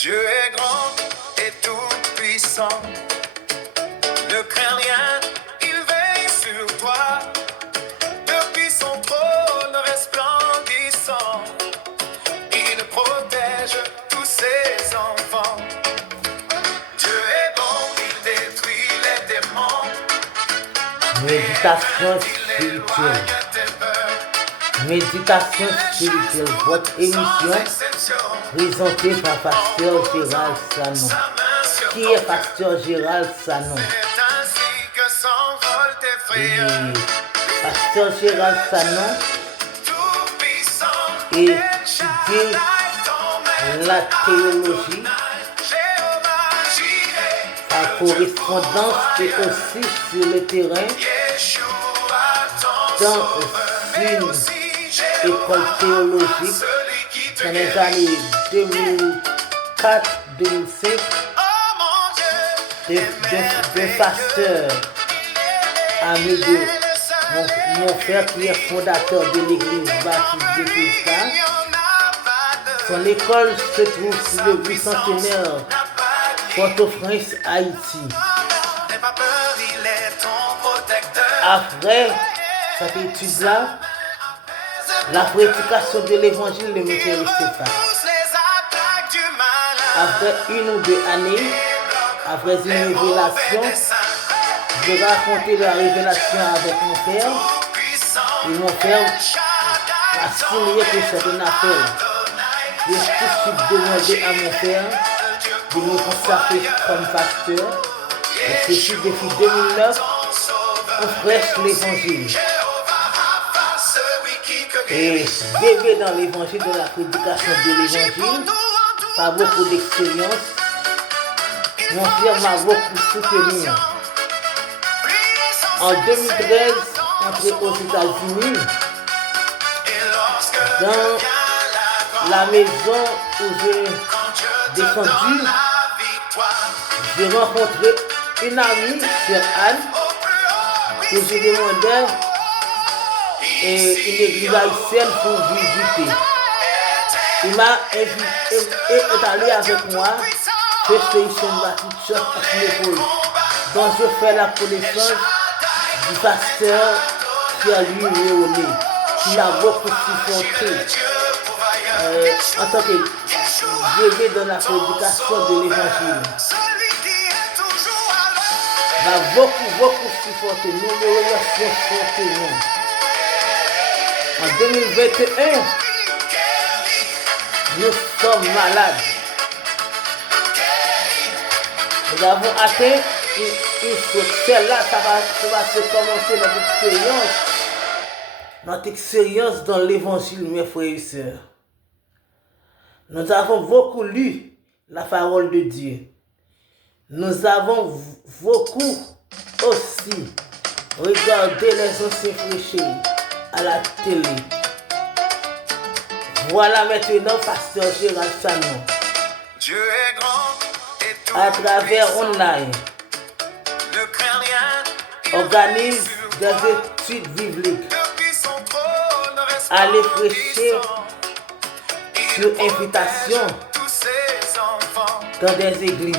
Dieu est grand et tout puissant. Ne crains rien, il veille sur toi. Depuis son trône resplendissant, il protège tous ses enfants. Dieu est bon, il détruit les démons. Méditation spirituelle. Méditation spirituelle. Votre émission présentée par Pasteur Gérald Sanon. Qui est Pasteur Gérald Sanon? Pasteur Gérald Sanon étudie la théologie, sa correspondance et aussi sur le terrain dans une école théologique dans les années 2004-2005 de pasteur ami de mon frère qui est fondateur de l'église baptiste de Christa. Son école se trouve sur le bicentenaire Port-au-Prince, Haïti. Après cette étude-là, la prédication de l'évangile ne m'intéressait pas. Après une ou deux années, après une révélation, je racontais la révélation avec mon père. Et mon père a signé que c'était une affaire. J'ai tout de suite demandé à mon père de me consacrer comme pasteur. Et ceci depuis 2009, on prêche l'évangile. Et bébé dans l'évangile, de la prédication de l'évangile, pas beaucoup d'expérience. Mon frère m'a beaucoup soutenu. En 2013, entré aux États-Unis, dans la maison où j'ai descendu, j'ai rencontré une amie, Sœur Anne, que j'ai demandé une église haïtienne pour visiter. Il m'a invité et est allé avec moi faire Station Baptiste Church à l'école, dont je fais la connaissance du pasteur Pierre-Louis Léoné, qui m'a beaucoup supporté en tant que bébé dans la prédication de l'évangile. M'a beaucoup supporté. Nous le remercions fortement. En 2021, nous sommes malades. Nous avons atteint une chose. Là, ça va se commencer notre expérience dans l'évangile, mes frères et sœurs. Nous avons beaucoup lu la parole de Dieu. Nous avons beaucoup aussi regardé les anciens prêchés à la télé. Voilà maintenant Pasteur Gérald Sanon. Dieu est grand et tout à travers online organise des études bibliques. Allez prêcher sur invitation dans des églises.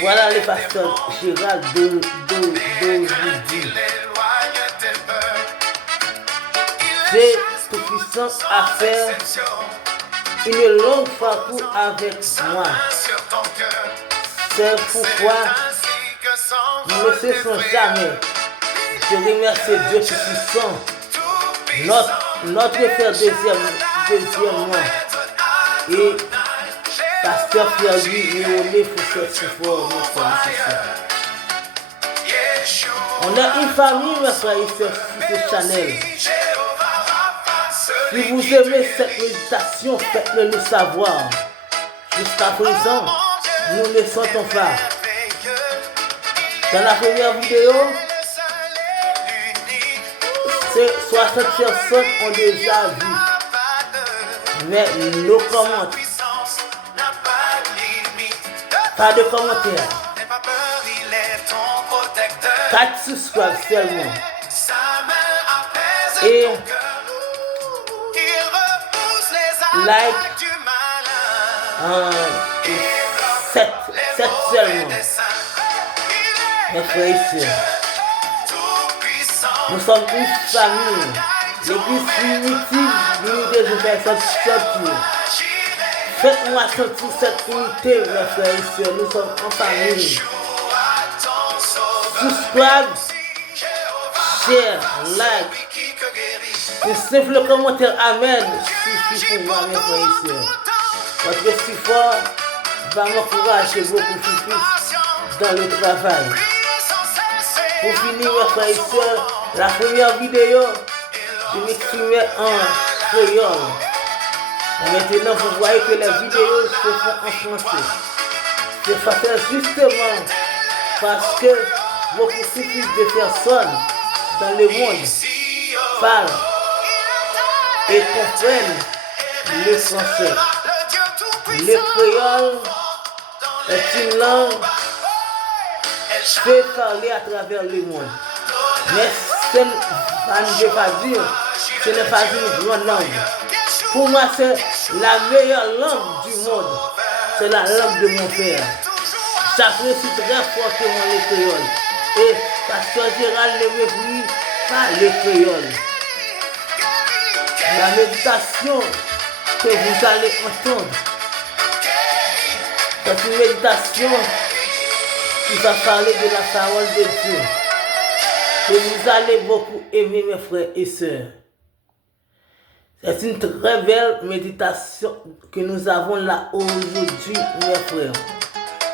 Voilà le pasteur Gérald d'aujourd'hui. J'ai tout-puissant à faire une longue parcours avec moi. C'est pourquoi nous ne cessons jamais de remercier Dieu tout-puissant, notre frère deuxièmement, et pasteur Pierre-Louis Léoné pour ce support. On a une famille, mes frères et sœurs, sur ce channel. Si vous aimez cette méditation, faites-le nous savoir. Jusqu'à présent, nous ne sentons pas. Dans la première vidéo, 60 personnes ont déjà vu. Mais nos commentaires, pas de commentaires. 4 subscribes seulement. Et like sept seulement. Mes frères et sœurs, nous sommes une famille. L'église primitive d'unité de personnes sentir. Faites-moi sentir cette unité, mes frères et sœurs. Nous sommes en famille. Subscribe, share, like. Un simple commentaire Amen suffit pour moi, mes frères et sœurs. Votre support va m'encourager beaucoup plus dans le travail. Pour finir, mes frères et sœurs, la première vidéo, je m'exprimais en créole. Maintenant, vous voyez que les vidéos se font en français. Je fais ça justement parce que beaucoup plus de personnes dans le monde parlent et comprennent le français. Le créole est une langue peut parler à travers le monde. Mais ça ne veut pas dire, ce n'est pas une grande langue. Pour moi, c'est la meilleure langue du monde. C'est la langue de mon père. J'apprécie très fortement le créole. Et Pasteur Gérald ne méprise pas le créole. La méditation que vous allez entendre, c'est une méditation qui va parler de la parole de Dieu. Et vous allez beaucoup aimer, mes frères et sœurs. C'est une très belle méditation que nous avons là aujourd'hui, mes frères.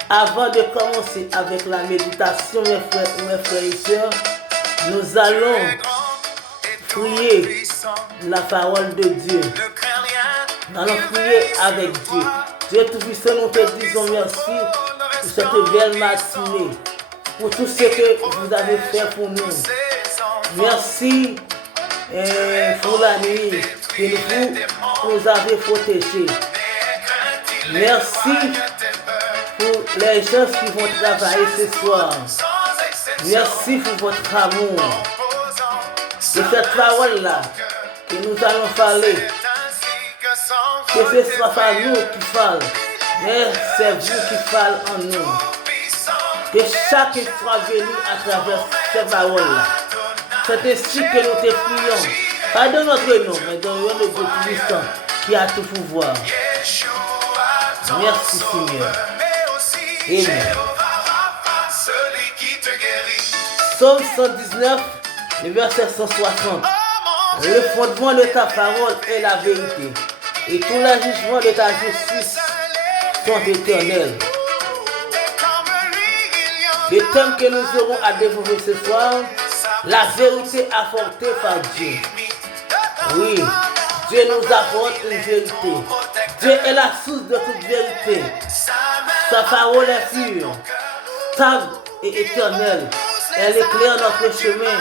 Avant de commencer avec la méditation, mes frères et sœurs, nous allons prier la parole de Dieu. Nous allons prier avec Dieu. Dieu Tout-Puissant, nous te disons merci pour cette belle matinée, pour tout ce que vous avez fait pour nous. Merci pour la nuit que vous nous avez protégés. Merci pour les gens qui vont travailler ce soir. Merci pour votre amour. C'est cette parole-là que nous allons parler. Que ce soit pas nous qui parlons, mais c'est vous qui parlez en nous. Que chaque soit venu à travers ces paroles-là. C'est ainsi que nous te prions. Pas dans notre nom, mais dans le nom de Dieu Tout-Puissant qui a tout pouvoir. Merci Seigneur. Amen. Psaume 119, le verset 160. Le fondement de ta parole est la vérité, et tous les jugements de ta justice sont éternels. Le thème que nous aurons à développer ce soir, la vérité apportée par Dieu. Oui, Dieu nous apporte une vérité. Dieu est la source de toute vérité. Sa parole est pure, stable et éternelle. Elle éclaire notre chemin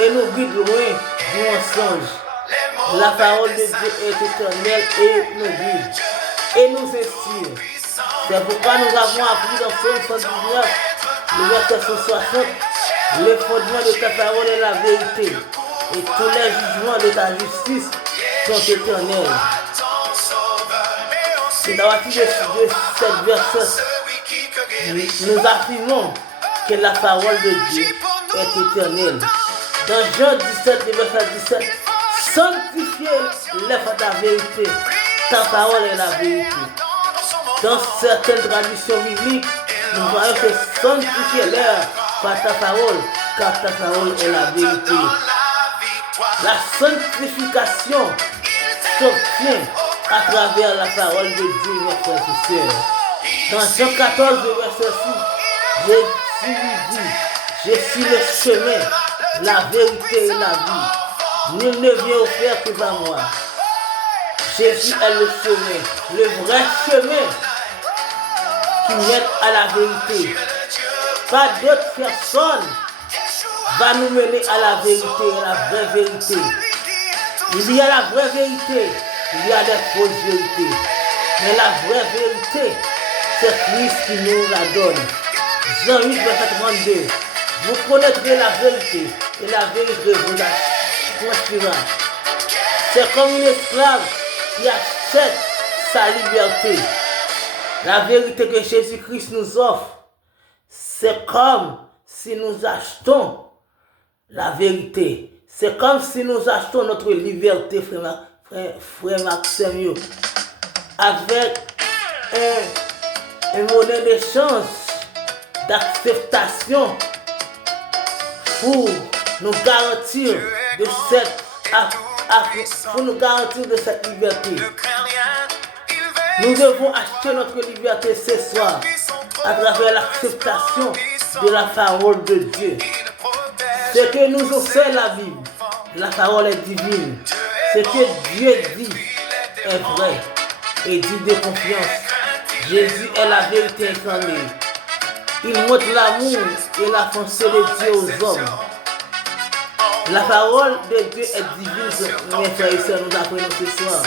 et nous guide loin du mensonge. La parole de Dieu est éternelle et nous guide et nous inspire. C'est pourquoi nous avons appris dans Psaume 119, le verset 160, le fondement de ta parole est la vérité, et tous les jugements de ta justice sont éternels. C'est dans la suite de cette verset, nous affirmons que la parole de Dieu est éternelle. Dans Jean 17, le verset 17, sanctifiez-les par ta vérité, ta parole est la vérité. Dans certaines traditions bibliques, nous voyons que sanctifiez-les par ta parole, car ta parole est la vérité. La sanctification s'obtient à travers la parole de Dieu, mes frères et sœurs. Dans Jean 14, verset 6, Jésus dit, je suis le chemin, la vérité et la vie. Nul ne vient au Père que par moi. Jésus est le chemin, le vrai chemin qui mène à la vérité. Pas d'autre personne va nous mener à la vérité, à la vraie vérité. Il y a la vraie vérité, il y a des fausses vérités. Mais la vraie vérité, c'est Christ qui nous la donne. Jean 8, verset 32. Vous connaîtrez la vérité et la vérité vous affranchira. C'est comme une esclave qui achète sa liberté. La vérité que Jésus-Christ nous offre, c'est comme si nous achetons la vérité. C'est comme si nous achetons notre liberté, frère Maxime, avec un monnaie d'échange, d'acceptation pour nous garantir de cette pour nous garantir de cette liberté. Nous devons acheter notre liberté ce soir à travers l'acceptation de la parole de Dieu. Ce que nous enseigne la Bible, la parole est divine. Ce que Dieu dit est vrai et dit de confiance. Jésus est la vérité incarnée. Il montre l'amour et la pensée de Dieu aux hommes. La parole de Dieu est divine, mes frères et sœurs, nous apprenons ce soir.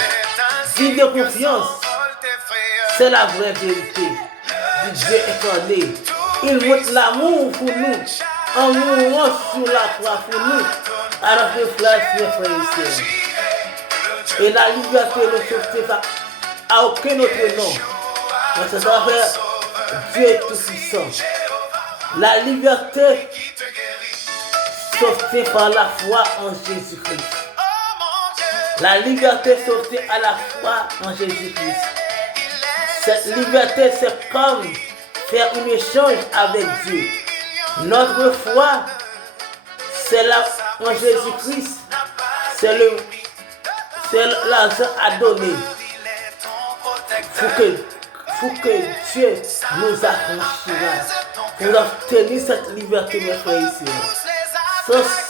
Digne de confiance, c'est la vraie vérité du Dieu incarné. Il montre l'amour pour nous, en mourant sur la croix pour nous, alors que frères et sœurs. Et la liberté ne se fait à aucun autre nom. Mais c'est à travers Dieu tout-puissant. La liberté s'obtient par la foi en Jésus-Christ. La liberté s'obtient à la foi en Jésus-Christ. Cette liberté, c'est comme faire un échange avec Dieu. Notre foi, c'est en Jésus-Christ. C'est l'argent à donner. Faut que Dieu nous affranchira pour obtenir cette liberté, mes frères et sœurs.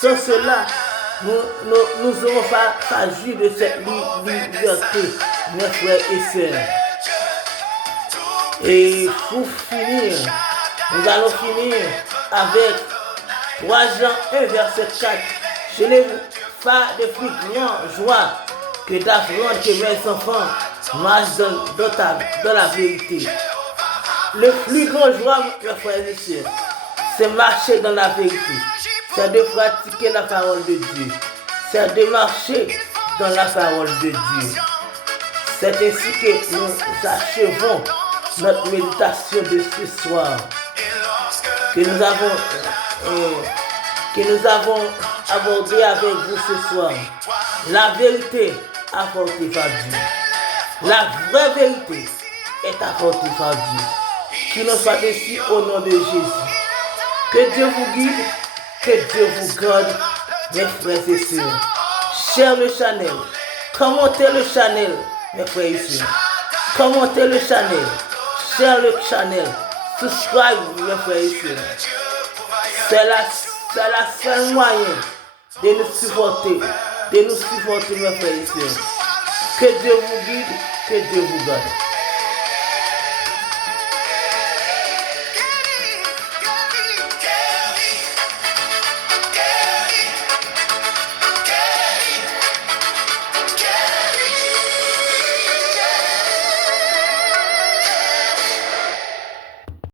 Sans cela, nous n'aurons pas jouir de cette liberté, mes frères et sœurs. Et pour finir, nous allons finir avec 3 Jean 1, verset 4. Je n'ai pas de plus grande joie que d'apprendre que mes enfants marchent dans la vérité. Le plus grand joie, mes frères et sœurs, c'est marcher dans la vérité. C'est de pratiquer la parole de Dieu. C'est de marcher dans la parole de Dieu. C'est ainsi que nous achevons notre méditation de ce soir. Que nous avons abordé avec vous ce soir. La vérité apportée par Dieu. La vraie vérité est apportée par Dieu. Qu'il nous soit ainsi au nom de Jésus. Que Dieu vous guide, que Dieu vous garde, mes frères et sœurs. Share le channel, commentez le channel, mes frères et sœurs. Commentez le channel, share le channel, subscribe, mes frères et sœurs. C'est la seule moyen de nous supporter, mes frères et sœurs. Que Dieu vous guide, que Dieu vous garde.